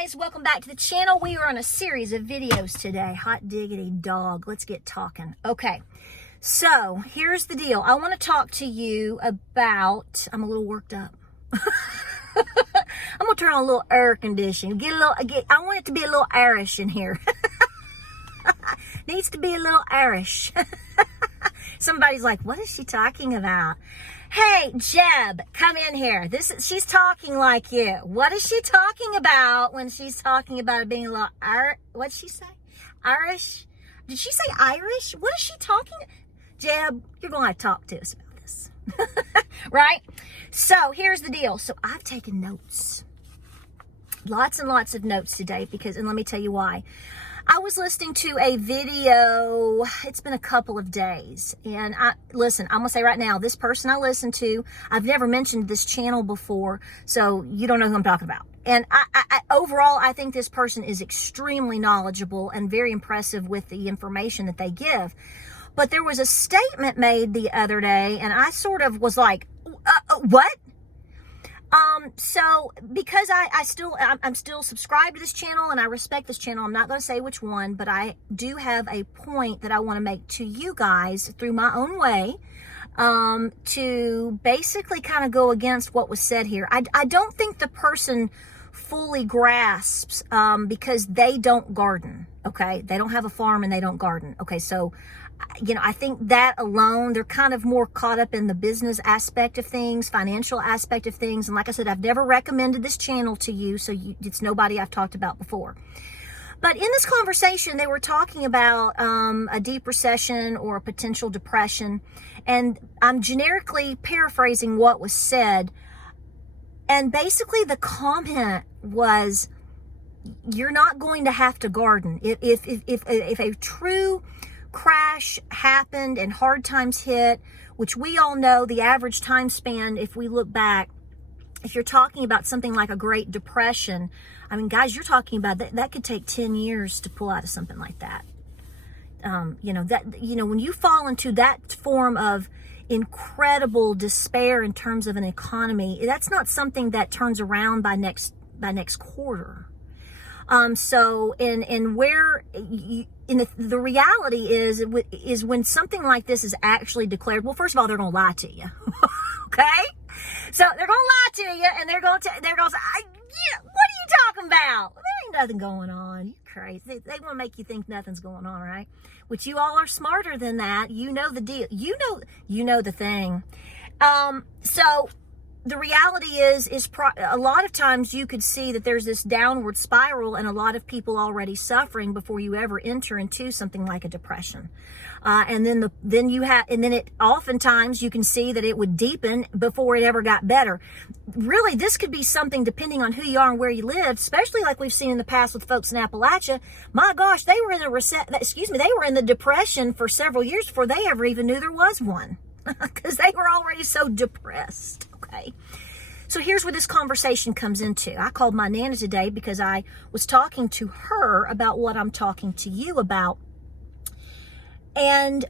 guys, welcome back to the channel. We are on a series of videos today. Hot diggity dog. Let's get talking. Okay, so here's the deal. I want to talk to you about, I'm a little worked up. I'm gonna turn on a little air conditioning. I want it to be a little airish in here. Needs to be a little airish. Somebody's like, what is she talking about? Hey, Jeb, come in here. She's talking like you. What is she talking about when she's talking about it being a little what'd she say? Irish? Did she say Irish? What is she talking? Jeb, you're going to have to talk to us about this. Right? So here's the deal. So I've taken notes. Lots and lots of notes today and let me tell you why. I was listening to a video, it's been a couple of days, and listen, I'm going to say right now, this person I listened to, I've never mentioned this channel before, so you don't know who I'm talking about. And overall, I think this person is extremely knowledgeable and very impressive with the information that they give. But there was a statement made the other day, and I sort of was like, what? So because I'm still subscribed to this channel and I respect this channel, I'm not going to say which one, but I do have a point that I want to make to you guys through my own way, to basically kind of go against what was said here. I don't think the person fully grasps, because they don't garden. Okay. They don't have a farm and they don't garden. Okay. So, I think that alone, they're kind of more caught up in the business aspect of things, financial aspect of things. And like I said, I've never recommended this channel to you, so it's nobody I've talked about before. But in this conversation, they were talking about a deep recession or a potential depression. And I'm generically paraphrasing what was said. And basically the comment was, you're not going to have to garden. If a true crash happened and hard times hit, which we all know the average time span, if we look back, if you're talking about something like a Great Depression, I mean, guys, you're talking about that could take 10 years to pull out of something like that. When you fall into that form of incredible despair in terms of an economy, that's not something that turns around by next quarter. The reality is when something like this is actually declared, well, first of all, they're going to lie to you. Okay? So they're going to lie to you and they're going to say, what are you talking about? Well, there ain't nothing going on. You crazy. They want to make you think nothing's going on, right? Which you all are smarter than that. You know the deal. You know the thing. So the reality is a lot of times you could see that there's this downward spiral and a lot of people already suffering before you ever enter into something like a depression. And then oftentimes you can see that it would deepen before it ever got better. Really, this could be something depending on who you are and where you live, especially like we've seen in the past with folks in Appalachia. My gosh, they were in the depression for several years before they ever even knew there was one. Because they were already so depressed. Okay. So here's where this conversation comes into. I called my Nana today because I was talking to her about what I'm talking to you about. And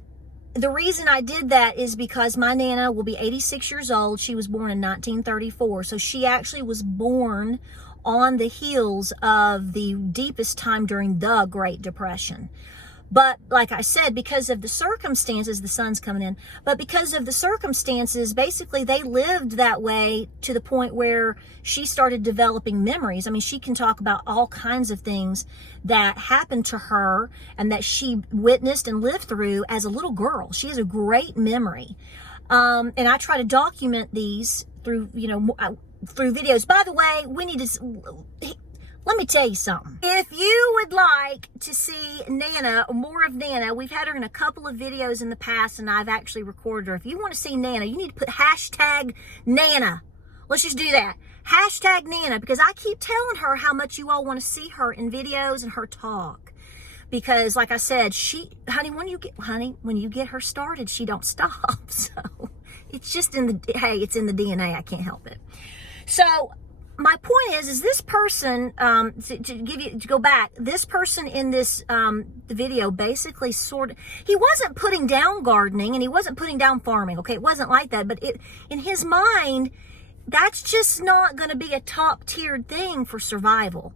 the reason I did that is because my Nana will be 86 years old. She was born in 1934. So she actually was born on the heels of the deepest time during the Great Depression. But like I said, because of the circumstances, the sun's coming in, but because of the circumstances, basically they lived that way to the point where she started developing memories. I mean, she can talk about all kinds of things that happened to her and that she witnessed and lived through as a little girl. She has a great memory. And I try to document these through videos. By the way, let me tell you something. If you would like to see Nana, more of Nana, we've had her in a couple of videos in the past and I've actually recorded her. If you want to see Nana, you need to put hashtag Nana. Let's just do that. Hashtag Nana, because I keep telling her how much you all want to see her in videos and her talk. Because like I said, when you get her started, she don't stop. So it's just it's in the DNA. I can't help it. So my point is this person, to go back, this person in this video basically he wasn't putting down gardening and he wasn't putting down farming. Okay, it wasn't like that, but in his mind, that's just not going to be a top tiered thing for survival.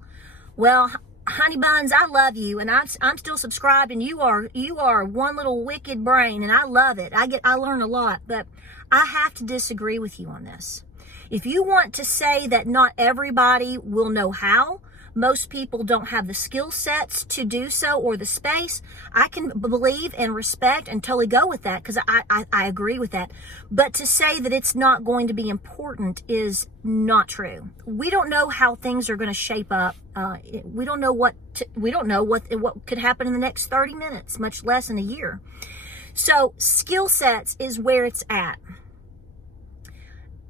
Well, honey buns, I love you, and I'm still subscribed, and you are one little wicked brain, and I love it. I learn a lot, but I have to disagree with you on this. If you want to say that not everybody will know how, most people don't have the skill sets to do so or the space, I can believe and respect and totally go with that, because I agree with that. But to say that it's not going to be important is not true. We don't know how things are going to shape up. We don't know what could happen in the next 30 minutes, much less in a year. So skill sets is where it's at.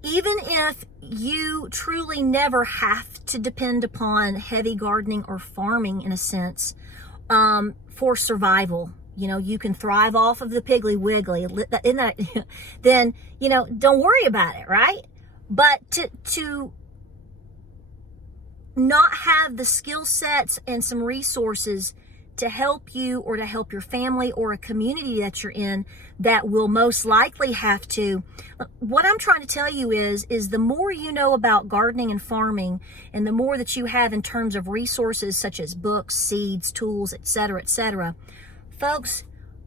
Even if you truly never have to depend upon heavy gardening or farming, in a sense, for survival, you can thrive off of the Piggly Wiggly, then, don't worry about it, right? But to not have the skill sets and some resources to help you or to help your family or a community that you're in that will most likely have to. What I'm trying to tell you is the more you know about gardening and farming, and the more that you have in terms of resources such as books, seeds, tools, etc., folks,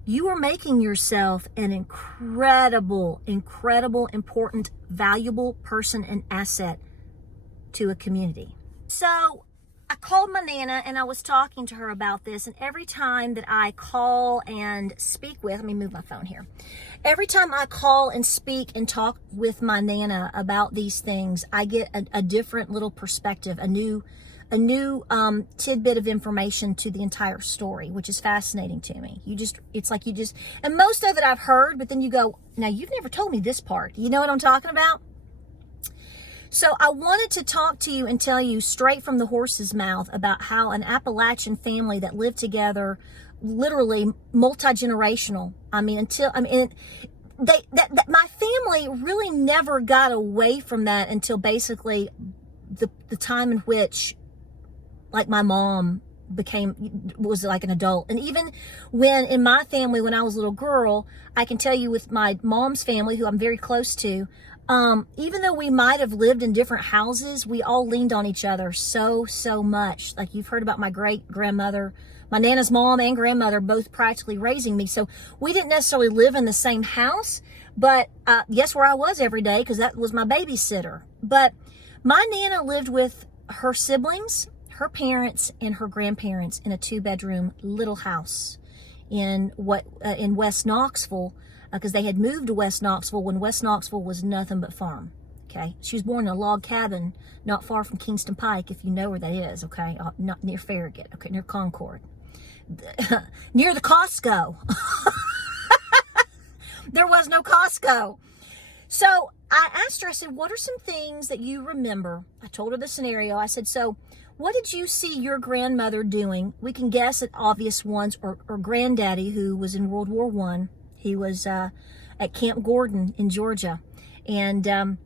you are making yourself an incredible, important, valuable person and asset to a community. So I called my Nana and I was talking to her about this, and every time that I call and speak with, let me move my phone here. Every time I call and speak and talk with my Nana about these things, I get a different little perspective, a new tidbit of information to the entire story, which is fascinating to me. And most of it I've heard, but then you go, now you've never told me this part. You know what I'm talking about? So I wanted to talk to you and tell you straight from the horse's mouth about how an Appalachian family that lived together, literally multi-generational. My family really never got away from that until basically the time in which, like, my mom was like an adult. And even when in my family, when I was a little girl, I can tell you with my mom's family, who I'm very close to, even though we might have lived in different houses, we all leaned on each other so much. Like, you've heard about my great grandmother, my Nana's mom and grandmother, both practically raising me. So we didn't necessarily live in the same house, but guess where I was every day, because that was my babysitter. But my Nana lived with her siblings, her parents, and her grandparents in a 2-bedroom little house in West Knoxville, because they had moved to West Knoxville when West Knoxville was nothing but farm. Okay, she was born in a log cabin not far from Kingston Pike, if you know where that is. Okay, not near Farragut. Okay, near Concord, near the Costco. There was no Costco. So I asked her, I said, what are some things that you remember? I told her the scenario. I said, so what did you see your grandmother doing? We can guess at obvious ones, or granddaddy, who was in World War I. He was at Camp Gordon in Georgia. And,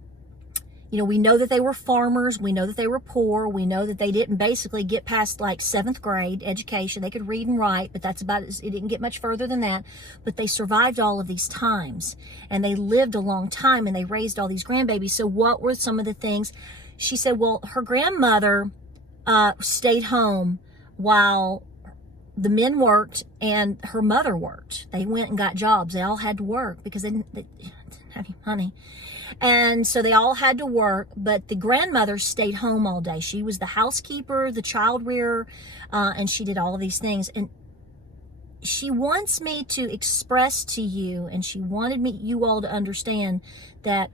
we know that they were farmers. We know that they were poor. We know that they didn't basically get past like 7th grade education. They could read and write, but that's about it. It didn't get much further than that. But they survived all of these times, and they lived a long time, and they raised all these grandbabies. So what were some of the things? She said, well, her grandmother stayed home while the men worked and her mother worked. They went and got jobs. They all had to work because they didn't have any money. And so they all had to work, but the grandmother stayed home all day. She was the housekeeper, the child rearer, and she did all of these things. And she wants me to express to you, and she wanted you all to understand that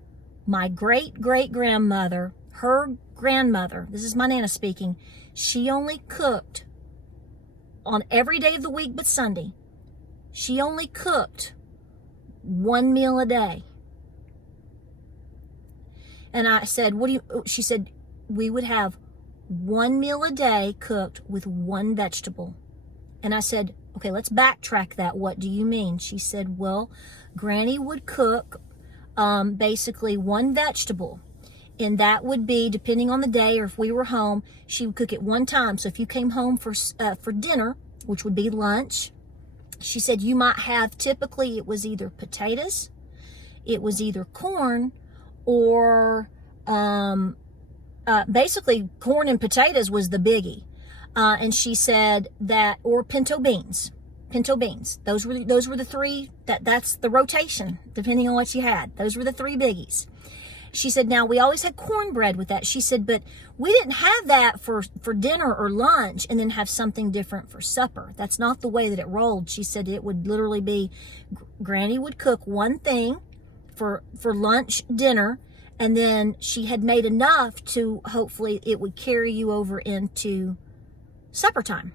my great-great-grandmother, her grandmother, this is my Nana speaking, she only cooked on every day of the week but Sunday. She only cooked 1 meal a day. And I said, she said, we would have 1 meal a day cooked with 1 vegetable. And I said, okay, let's backtrack that. What do you mean? She said, well, Granny would cook basically 1 vegetable. And that would be, depending on the day or if we were home, she would cook it 1 time. So if you came home for dinner, which would be lunch, she said you might have, typically it was either potatoes, it was either corn, or basically corn and potatoes was the biggie. And she said that, or pinto beans. Pinto beans. Those were the three, that's the rotation, depending on what you had. Those were the three biggies. She said, now we always had cornbread with that. She said, but we didn't have that for dinner or lunch and then have something different for supper. That's not the way that it rolled. She said it would literally be, Granny would cook one thing for lunch, dinner, and then she had made enough to hopefully it would carry you over into supper time.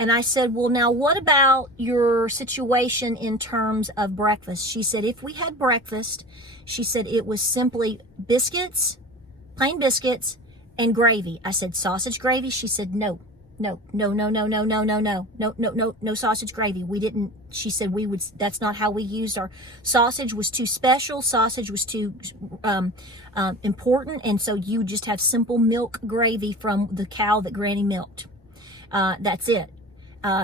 And I said, well, now what about your situation in terms of breakfast? She said, if we had breakfast, she said it was simply biscuits, plain biscuits, and gravy. I said, sausage gravy? She said, no sausage gravy. We didn't, she said that's not how we used our, sausage was too special. Sausage was too important. And so you just have simple milk gravy from the cow that Granny milked. That's it.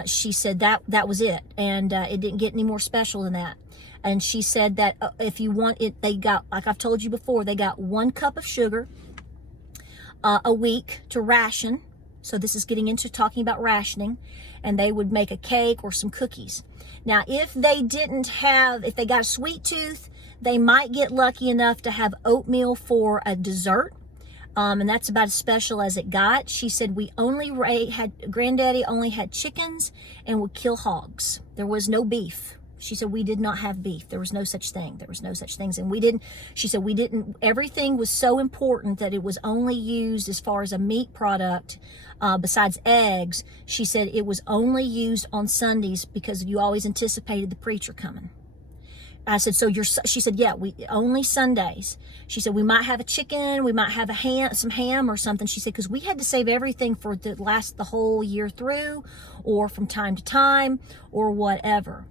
She said that was it. And it didn't get any more special than that. And she said that if you want it, they got, like I've told you before, they got 1 cup of sugar a week to ration. So this is getting into talking about rationing. And they would make a cake or some cookies. Now, if they got a sweet tooth, they might get lucky enough to have oatmeal for a dessert. And that's about as special as it got. She said Granddaddy only had chickens and would kill hogs. There was no beef. She said we did not have beef. There was no such thing. There was no such things. And she said everything was so important that it was only used as far as a meat product, besides eggs. She said it was only used on Sundays because you always anticipated the preacher coming. I said, she said, yeah, we only Sundays. She said, we might have a chicken, we might have some ham or something. She said, because we had to save everything for the whole year through, or from time to time, or whatever.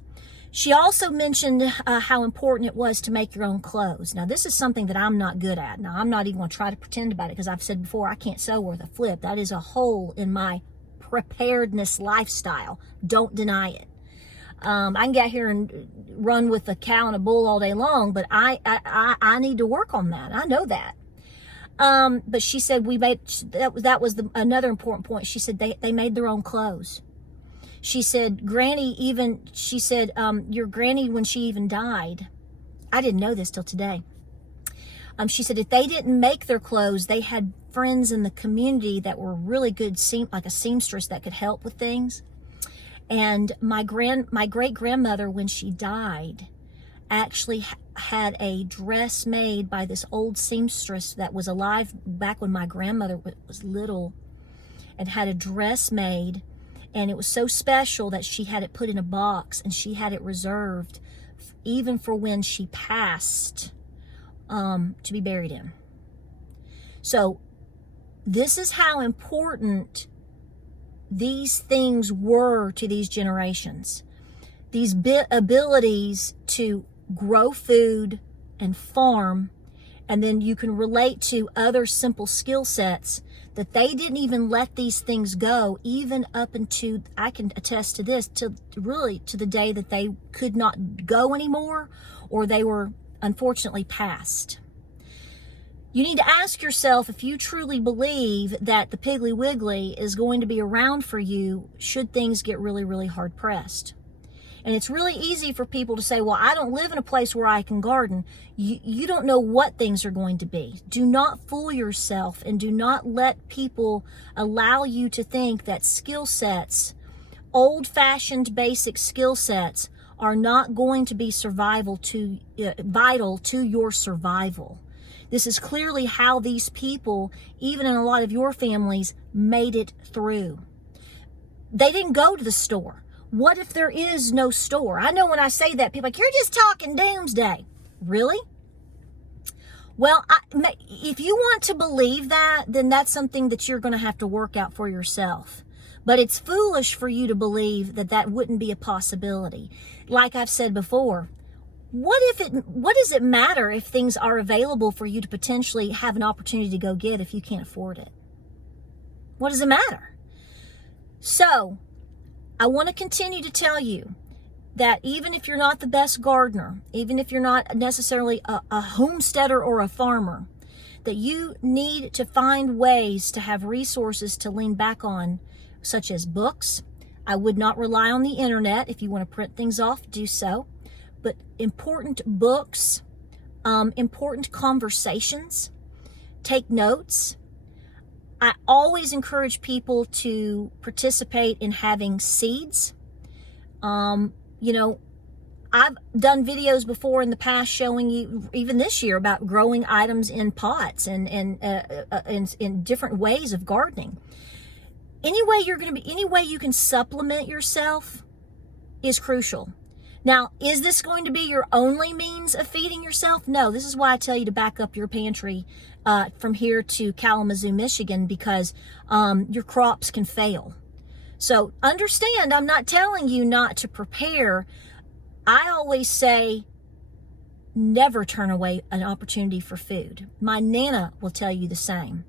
She also mentioned how important it was to make your own clothes. Now, this is something that I'm not good at. Now, I'm not even going to try to pretend about it because I've said before, I can't sew worth a flip. That is a hole in my preparedness lifestyle. Don't deny it. I can get here and run with a cow and a bull all day long, but I need to work on that. I know that. But she said that was another important point. She said they made their own clothes. She said, your granny, when she even died, I didn't know this till today. She said if they didn't make their clothes, they had friends in the community that were really good, like a seamstress that could help with things. And my great grandmother, when she died, actually had a dress made by this old seamstress that was alive back when my grandmother was little, and had a dress made. And it was so special that she had it put in a box and she had it reserved even for when she passed, to be buried in. So this is how important these things were to these generations. These abilities to grow food and farm, and then you can relate to other simple skill sets that they didn't even let these things go, even up into, I can attest to this, to the day that they could not go anymore, or they were unfortunately passed. You need to ask yourself if you truly believe that the Piggly Wiggly is going to be around for you should things get really, really hard pressed. And it's really easy for people to say, well, I don't live in a place where I can garden. You don't know what things are going to be. Do not fool yourself, and do not let people allow you to think that skill sets, old-fashioned basic skill sets, are not going to be vital to your survival. This is clearly how these people, even in a lot of your families, made it through. They didn't go to the store. What if there is no store? I know when I say that, people are like, you're just talking doomsday. Really? Well, if you want to believe that, then that's something that you're going to have to work out for yourself. But it's foolish for you to believe that that wouldn't be a possibility. Like I've said before, what does it matter if things are available for you to potentially have an opportunity to go get if you can't afford it? What does it matter? So, I want to continue to tell you that even if you're not the best gardener, even if you're not necessarily a homesteader or a farmer, that you need to find ways to have resources to lean back on, such as books. I would not rely on the internet. If you want to print things off, do so. But important books, important conversations, take notes. I always encourage people to participate in having seeds. I've done videos before in the past showing you, even this year, about growing items in pots and in different ways of gardening. Any way you can supplement yourself is crucial. Now, is this going to be your only means of feeding yourself? No, this is why I tell you to back up your pantry from here to Kalamazoo, Michigan, because your crops can fail. So understand, I'm not telling you not to prepare. I always say, never turn away an opportunity for food. My Nana will tell you the same.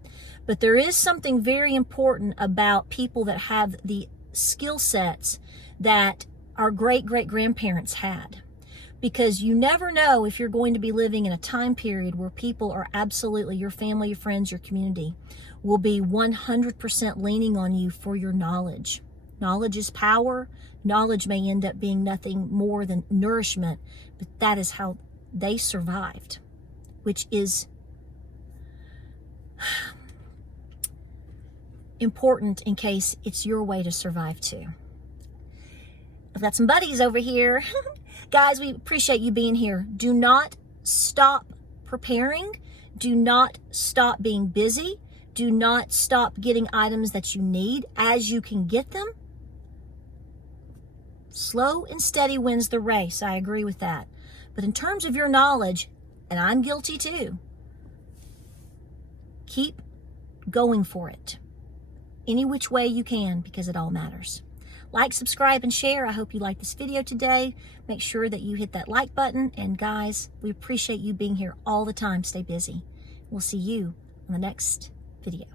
But there is something very important about people that have the skill sets that our great-great-grandparents had. Because you never know if you're going to be living in a time period where people are absolutely, your family, your friends, your community, will be 100% leaning on you for your knowledge. Knowledge is power. Knowledge may end up being nothing more than nourishment, but that is how they survived, which is important in case it's your way to survive too. I've got some buddies over here. Guys, we appreciate you being here. Do not stop preparing. Do not stop being busy. Do not stop getting items that you need as you can get them. Slow and steady wins the race. I agree with that. But in terms of your knowledge, and I'm guilty too, keep going for it. Any which way you can, because it all matters. Like, subscribe, and share. I hope you like this video today. Make sure that you hit that like button. And guys, we appreciate you being here all the time. Stay busy. We'll see you on the next video.